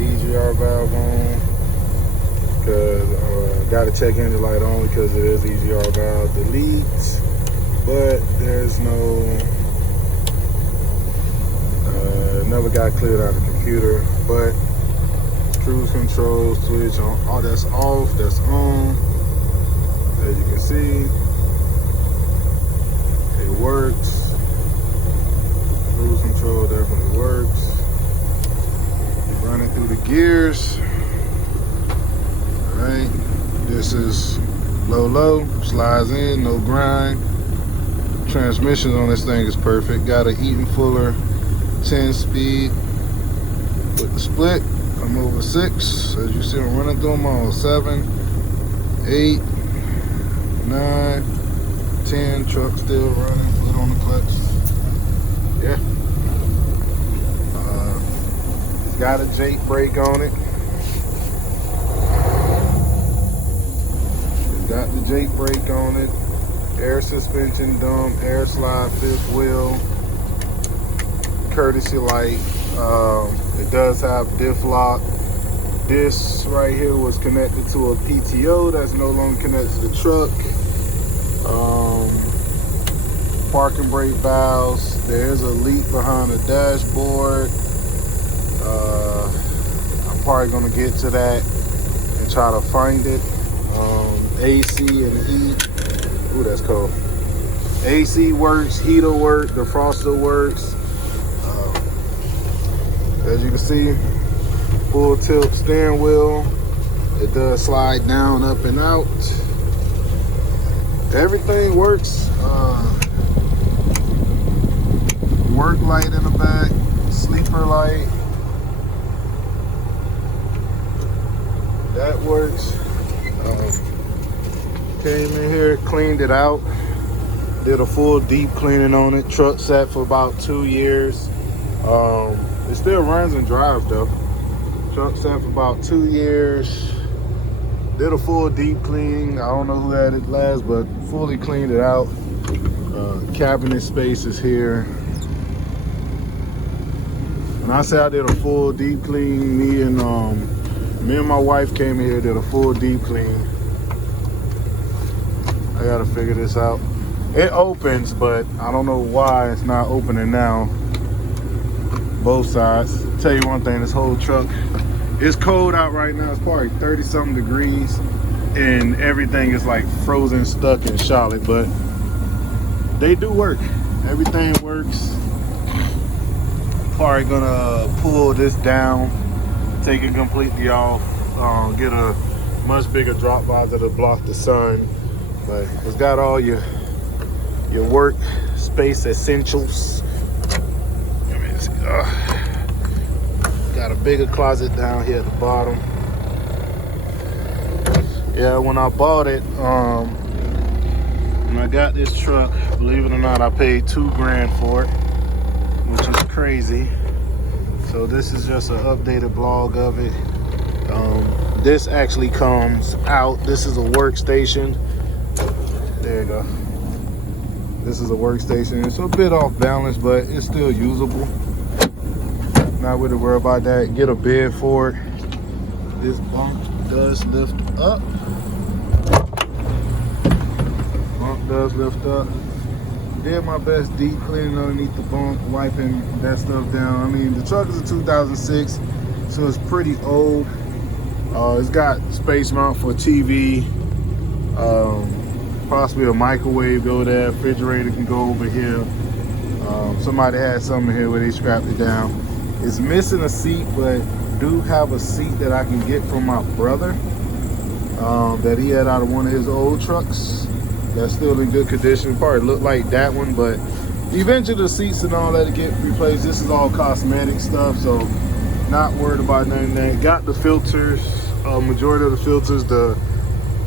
EGR valve on. Because got to check engine light on because it is EGR valve. Delete, but there's no, never got cleared out of the computer. But cruise control switch on, oh, that's off, that's on. As you can see, it works. Cruise control definitely works. Running through the gears. Alright, this is low, slides in, no grind. Transmission on this thing is perfect. Got an Eaton Fuller 10 speed with the split. I'm over 6. As you see, I'm running through them on 7, 8, 9, 10. Truck still running, foot on the clutch. Yeah. It's got a Jake brake on it. Got the Jake brake on it, air suspension dump, air slide, fifth wheel, courtesy light. It does have diff lock. This right here was connected to a PTO that's no longer connected to the truck. Parking brake valves. There's a leak behind the dashboard. I'm probably gonna get to that and try to find it. AC and E. Ooh, that's cold. AC works, heater works, defroster works. As you can see, full tilt steering wheel. It does slide down, up and out. Everything works. Work light in the back, sleeper light. That works. Came in here, cleaned it out, did a full deep cleaning on it. Truck sat for about 2 years. It still runs and drives though. Truck sat for about 2 years. Did a full deep clean. I don't know who had it last, but fully cleaned it out. Cabinet space is here. When I say I did a full deep clean, me and my wife came in here, did a full deep clean. I gotta figure this out. It opens, but I don't know why it's not opening now. Both sides. Tell you one thing, this whole truck, it's cold out right now. It's probably 30 something degrees and everything is like frozen, stuck in Charlotte, but they do work. Everything works. Probably gonna pull this down, take it completely off, get a much bigger drop visor to block the sun. But it's got all your work space essentials. Got a bigger closet down here at the bottom. Yeah, when I bought it, when I got this truck, believe it or not, I paid $2 grand for it, which is crazy. So this is just an updated blog of it. This actually comes out. This is a workstation. There you go. This is a workstation. It's a bit off balance, but it's still usable. Not really worry about that. Get a bed for it. This bunk does lift up. Bunk does lift up. Did my best deep cleaning underneath the bunk, wiping that stuff down. I mean, the truck is a 2006, so it's pretty old. It's got space mount for TV. Possibly a microwave go there, refrigerator can go over here. Somebody had something here where they strapped it down. It's missing a seat, but do have a seat that I can get from my brother that he had out of one of his old trucks. That's still in good condition. Probably look like that one, but eventually the seats and all that to get replaced. This is all cosmetic stuff, so not worried about none of that. Got the filters, majority of the filters, the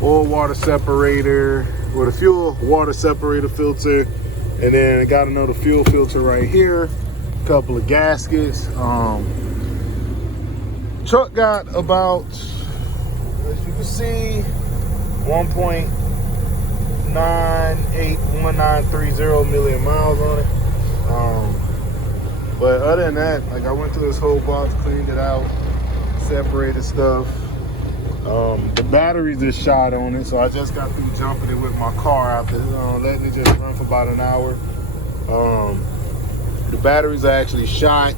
oil water separator, or the fuel water separator filter, and then I got another fuel filter right here, a couple of gaskets. Truck got about, as you can see, 1.981930 million miles on it. But other than that, like, I went through this whole box, cleaned it out, separated stuff. The batteries is shot on it, so I just got through jumping it with my car after letting it just run for about an hour. The batteries are actually shot.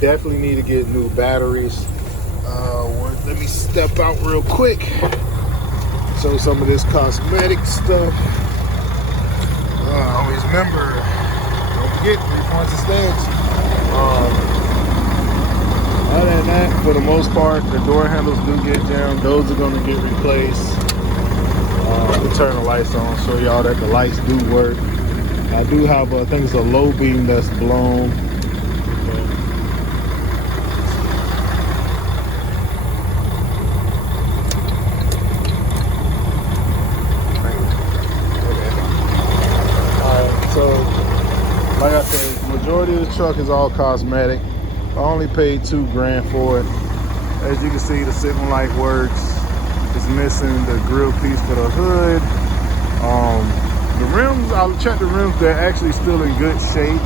Definitely need to get new batteries. Let me step out real quick. Show some of this cosmetic stuff. Always remember, don't forget 3 points of stance. Other than that, for the most part, the door handles do get jammed. Those are going to get replaced. We'll turn the lights on, show y'all that the lights do work. I do have, I think it's a low beam that's blown. Alright, so like I said, the majority of the truck is all cosmetic. I only paid $2 grand for it. As you can see, the signal light works. It's missing the grill piece for the hood. The rims, I'll check the rims. They're actually still in good shape.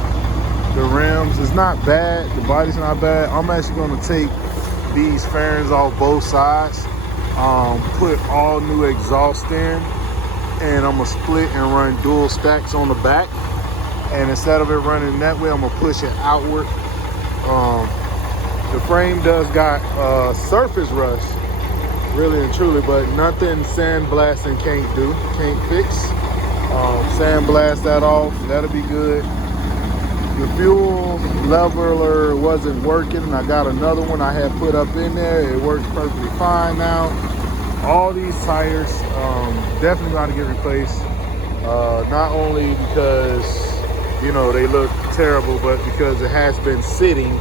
The rims is not bad. The body's not bad. I'm actually going to take these fairings off both sides. Put all new exhaust in, and I'm gonna split and run dual stacks on the back. And instead of it running that way, I'm gonna push it outward. The frame does got surface rust, really and truly, but nothing sandblasting can't fix. Sandblast that off, that'll be good. The fuel leveler wasn't working, and I got another one I had put up in there. It works perfectly fine now. All these tires definitely got to get replaced. Not only because, you know, they look terrible, but because it has been sitting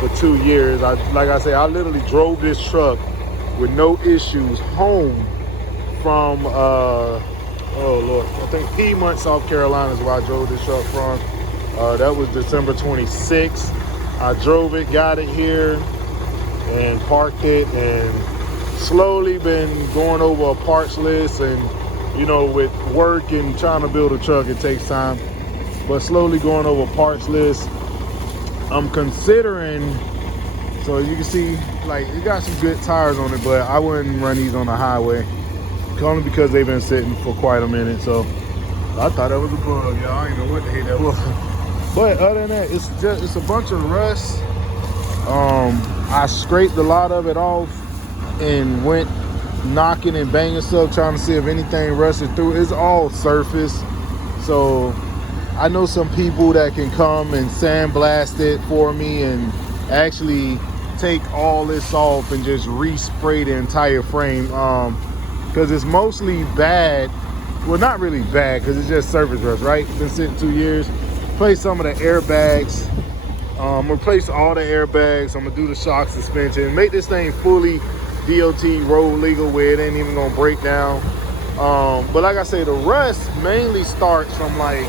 for 2 years. Like I say, I literally drove this truck with no issues home from, oh Lord, I think Piedmont, South Carolina is where I drove this truck from. That was December 26th. I drove it, got it here, and parked it, and slowly been going over a parts list. And, you know, with work and trying to build a truck, it takes time. But slowly going over parts list. I'm considering, so you can see, like, it got some good tires on it, but I wouldn't run these on the highway, only because they've been sitting for quite a minute. So I thought that was a bug, y'all. I didn't know what the heck that was. But other than that, it's a bunch of rust. I scraped a lot of it off and went knocking and banging stuff, trying to see if anything rusted through. It's all surface. So I know some people that can come and sandblast it for me and actually take all this off and just respray the entire frame. Because it's mostly bad. Well, not really bad, because it's just surface rust, right? It's been sitting 2 years. Replace some of the airbags. Replace all the airbags. I'm gonna do the shock suspension. Make this thing fully DOT road legal where it ain't even gonna break down. But like I say, the rust mainly starts from, like,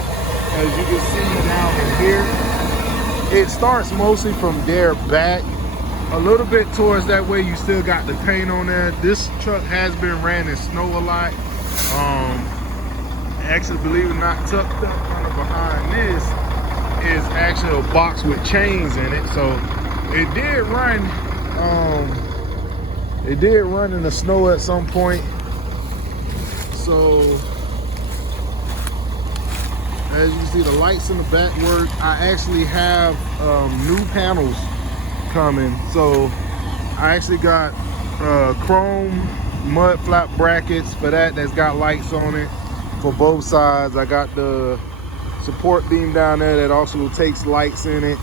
as you can see down in here, it starts mostly from there back. A little bit towards that way, you still got the paint on there. This truck has been ran in snow a lot. Actually, believe it or not, tucked up kind of behind this is actually a box with chains in it. So it did run. It did run in the snow at some point. So as you see, the lights in the back work. I actually have new panels coming. So I actually got chrome mud flap brackets for that's got lights on it for both sides. I got the support beam down there that also takes lights in it.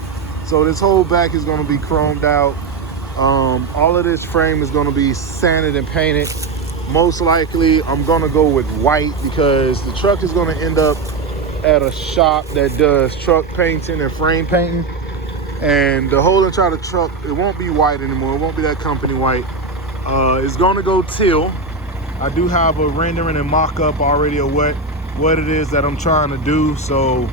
So this whole back is going to be chromed out. All of this frame is going to be sanded and painted. Most likely I'm going to go with white, because the truck is going to end up at a shop that does truck painting and frame painting. And the whole entire truck, it won't be white anymore. It won't be that company white. It's going to go teal. I do have a rendering and mock-up already of what it is that I'm trying to do. So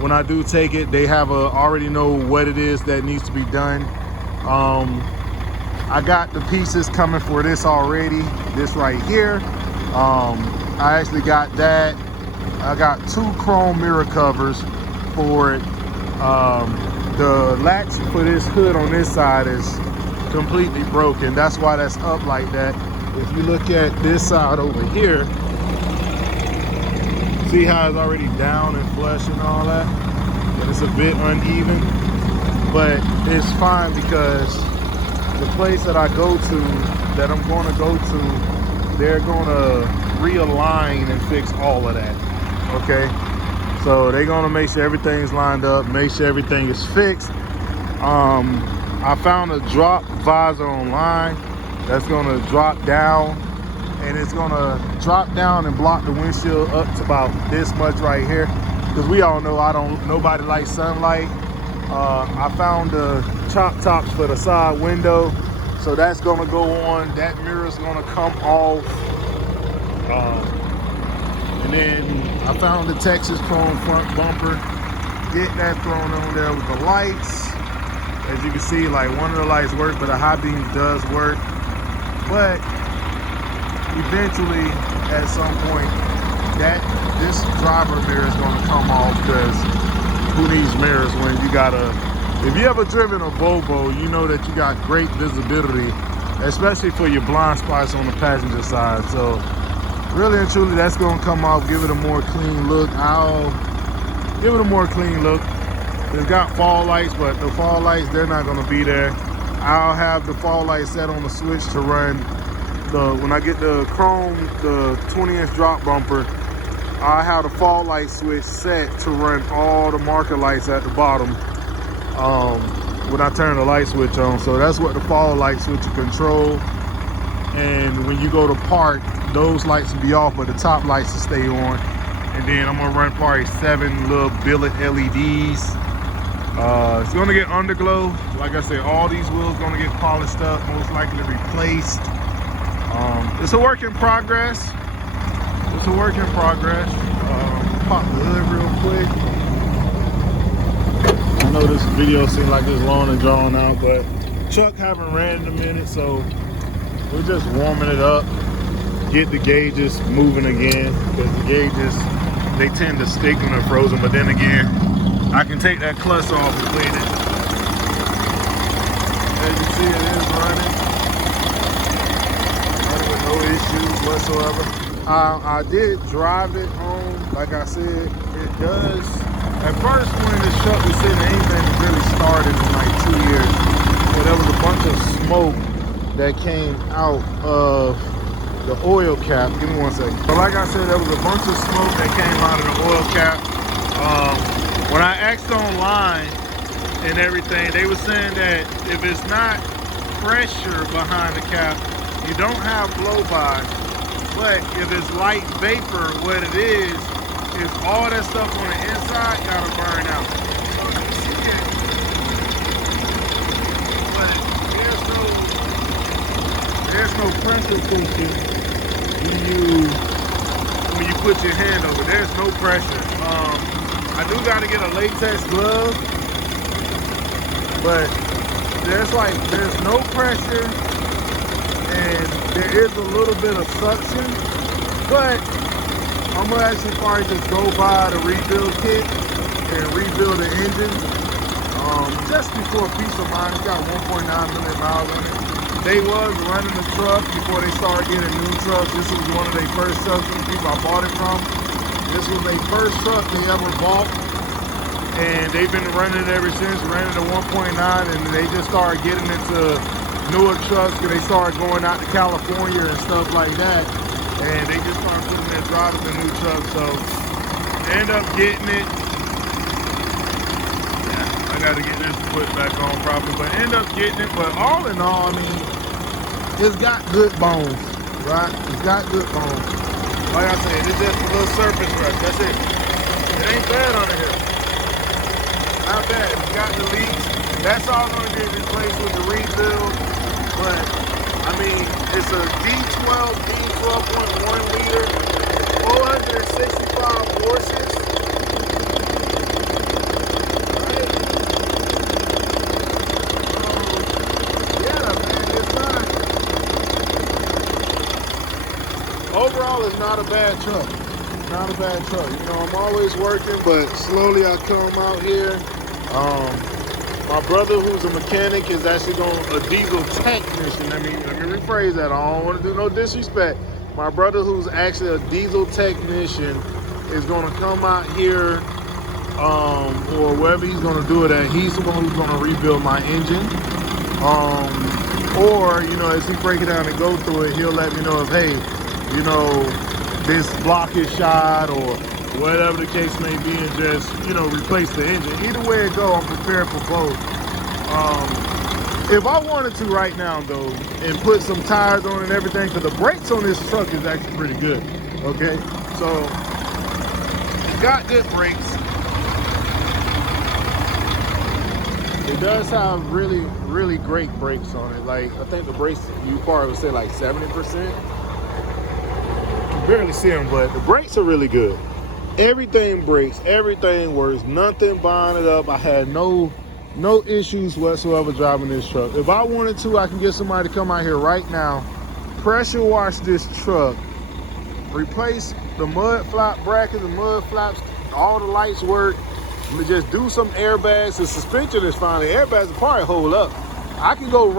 when I do take it, they have already know what it is that needs to be done. I got the pieces coming for this already. This right here. I actually got that. I got 2 chrome mirror covers for it. The latch for this hood on this side is completely broken. That's why that's up like that. If you look at this side over here, see how it's already down and flush and all that? And it's a bit uneven, but it's fine because the place that I go to, that I'm going to go to, they're going to realign and fix all of that, okay? So they're going to make sure everything's lined up, make sure everything is fixed. I found a drop visor online that's going to drop down, and it's going to drop down and block the windshield up to about this much right here, because we all know nobody likes sunlight. I found the chop tops for the side window, so that's going to go on. That mirror is going to come off. And then I found the Texas chrome front bumper. Get that thrown on there with the lights. As you can see, like, one of the lights work, but the high beam does work. But eventually, at some point, this driver mirror is going to come off, because who needs mirrors when you if you ever driven a Volvo, you know that you got great visibility, especially for your blind spots on the passenger side. So really and truly, that's going to come off, give it a more clean look. I'll give it a more clean look. It's got fog lights, but the fog lights, they're not going to be there. I'll have the fog light set on the switch to run when I get the chrome, the 20-inch drop bumper, I have the fog light switch set to run all the marker lights at the bottom when I turn the light switch on. So that's what the fog light switch will control. And when you go to park, those lights will be off, but the top lights will stay on. And then I'm gonna run probably 7 little billet LEDs. It's gonna get underglow. Like I said, all these wheels gonna get polished up, most likely replaced. It's a work in progress. It's a work in progress. Pop the hood real quick. I know this video seems like it's long and drawn out, but truck haven't ran in a minute, so we're just warming it up. Get the gauges moving again, because the gauges, they tend to stick when they're frozen. But then again, I can take that clutch off and clean it. As you see, it is running with no issues whatsoever. I did drive it home. Like I said, it does. At first, when this truck was sitting, it ain't been really started in like 2 years. So there was a bunch of smoke that came out of the oil cap. Give me one second. But like I said, there was a bunch of smoke that came out of the oil cap. When I asked online and everything, they were saying that if it's not pressure behind the cap, you don't have blow by. But if it's light vapor, what it is all that stuff on the inside gotta burn out. So you see it, but there's no pressure cushion when you put your hand over. There's no pressure. I do gotta get a latex glove, but there's no pressure, and there is a little bit of suction, but I'm gonna actually probably just go buy the rebuild kit and rebuild the engine, just before peace of mind. It's got 1.9 million miles on it. They was running the truck before they started getting new trucks. This was one of their first trucks from the people I bought it from. This was their first truck they ever bought, and they've been running it ever since. Ran it at 1.9, and they just started getting into newer trucks because they started going out to California and stuff like that, and they just started putting their drivers in new trucks. So they end up getting it. Yeah, I got to get this put back on properly, but end up getting it. But all in all, I mean, it's got good bones, right? It's got good bones. Like I said, it's just a little surface rust. That's it. It ain't bad under here. Not bad. It's got the leaks. That's all going to get replaced with the rebuild. But I mean, it's a D12, D12.1 liter, 465 horses. Right? Yeah, man, it's not. Overall, it's not a bad truck. Not a bad truck. You know, I'm always working, but slowly I come out here. My My brother, who's a mechanic, is actually a diesel technician. Let me rephrase that. I don't want to do no disrespect. My brother, who's actually a diesel technician, is going to come out here, or wherever he's going to do it at. He's the one who's going to rebuild my engine. Or, you know, as he break it down and go through it, he'll let me know if, hey, you know, this block is shot or whatever the case may be, and just, you know, replace the engine. Either way it go, I'm prepared for both. If I wanted to right now, though, and put some tires on and everything, because the brakes on this truck is actually pretty good, okay? So, it got good brakes. It does have really, really great brakes on it. Like, I think the brakes, you probably would say like 70%. You can barely see them, but the brakes are really good. Everything brakes, everything works, nothing bonded up. I had no issues whatsoever driving this truck. If I wanted to, I can get somebody to come out here right now, pressure wash this truck, replace the mud flap brackets, the mud flaps, all the lights work. Just do some airbags. The suspension is fine. The airbags will probably hold up. I can go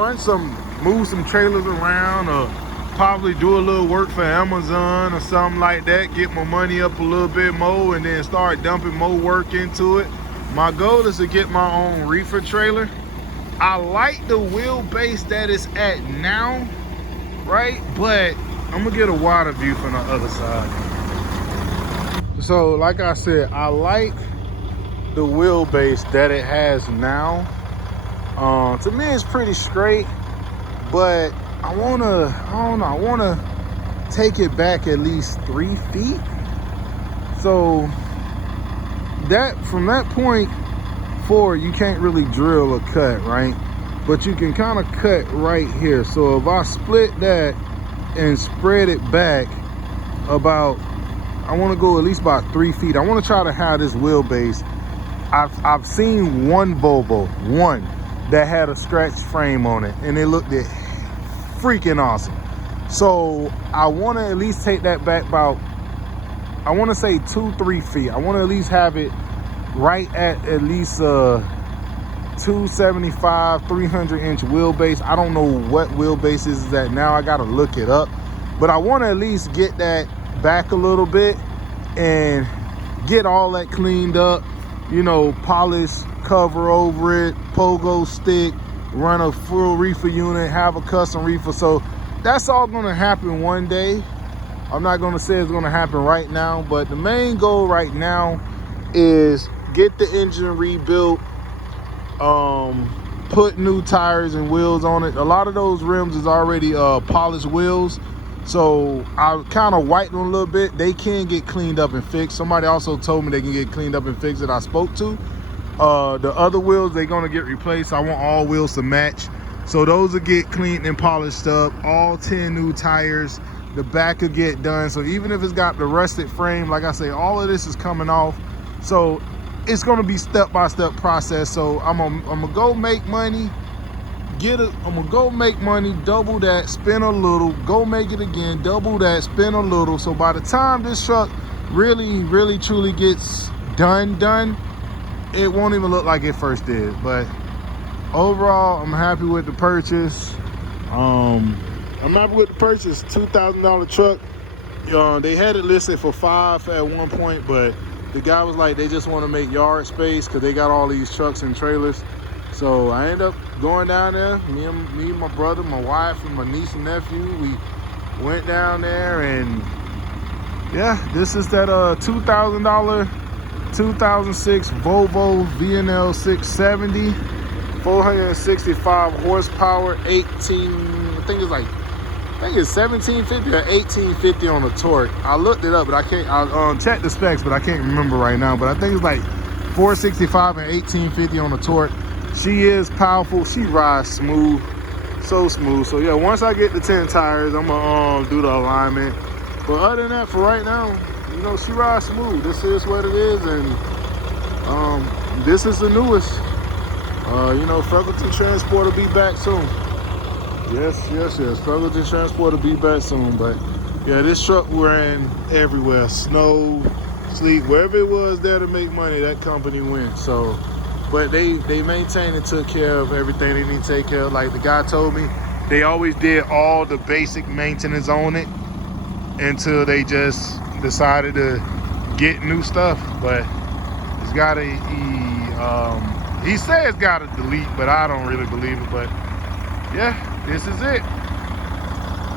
move some trailers around, or probably do a little work for Amazon or something like that, get my money up a little bit more, and then start dumping more work into it. My goal is to get my own reefer trailer. I like the wheelbase that it's at now, right? But I'm gonna get a wider view from the other side. So like I said, I like the wheelbase that it has now. To me it's pretty straight, but I wanna take it back at least 3 feet. So from that point forward, you can't really drill or cut, right? But you can kind of cut right here. So if I split that and spread it back about, I want to go at least about 3 feet. I want to try to have this wheelbase. I've seen one Volvo, that had a scratch frame on it, and it looked freaking awesome. So I want to at least take that back about, I want to say 2-3 feet. I want to at least have it right at least 275, 300-inch wheelbase. I don't know what wheelbase is at now. I got to look it up. But I want to at least get that back a little bit and get all that cleaned up. You know, polish, cover over it, pogo stick, run a full reefer unit, have a custom reefer. So that's all gonna happen one day. I'm not gonna say it's gonna happen right now, but the main goal right now is get the engine rebuilt, put new tires and wheels on it. A lot of those rims is already polished wheels. So I kind of whitened them a little bit. They can get cleaned up and fixed. Somebody also told me they can get cleaned up and fixed that I spoke to. The other wheels, they're gonna get replaced. I want all wheels to match. So those will get cleaned and polished up. All 10 new tires. The back will get done. So even if it's got the rusted frame, like I say, all of this is coming off. So it's gonna be step-by-step process. So I'm gonna go make money. I'm gonna go make money, double that, spend a little, go make it again, double that, spend a little. So by the time this truck really truly gets done, it won't even look like it first did. But overall, I'm happy with the purchase. $2,000 truck. They had it listed for $5,000 at one point, but the guy was like, they just want to make yard space because they got all these trucks and trailers. So I ended up going down there, me and my brother, my wife, and my niece and nephew. We went down there, and yeah, this is that $2,000 2006 Volvo VNL 670, 465 horsepower, I think it's 1750 or 1850 on the torque. I looked it up, but I can't. I checked the specs, but I can't remember right now. But I think it's like 465 and 1850 on the torque. She is powerful. She rides smooth, so smooth. So yeah, once I get the 10 tires, I'm gonna do the alignment. But other than that, for right now, you know, she rides smooth. This is what it is, and this is the newest. You know, Freckleton Transport will be back soon. Yes. Freckleton Transport will be back soon. But yeah, this truck ran everywhere. Snow, sleet, wherever it was there to make money, that company went. So But they maintained and took care of everything they need to take care of. Like the guy told me, they always did all the basic maintenance on it until they just decided to get new stuff. But it's gotta, he says gotta delete, but I don't really believe it. But yeah, this is it.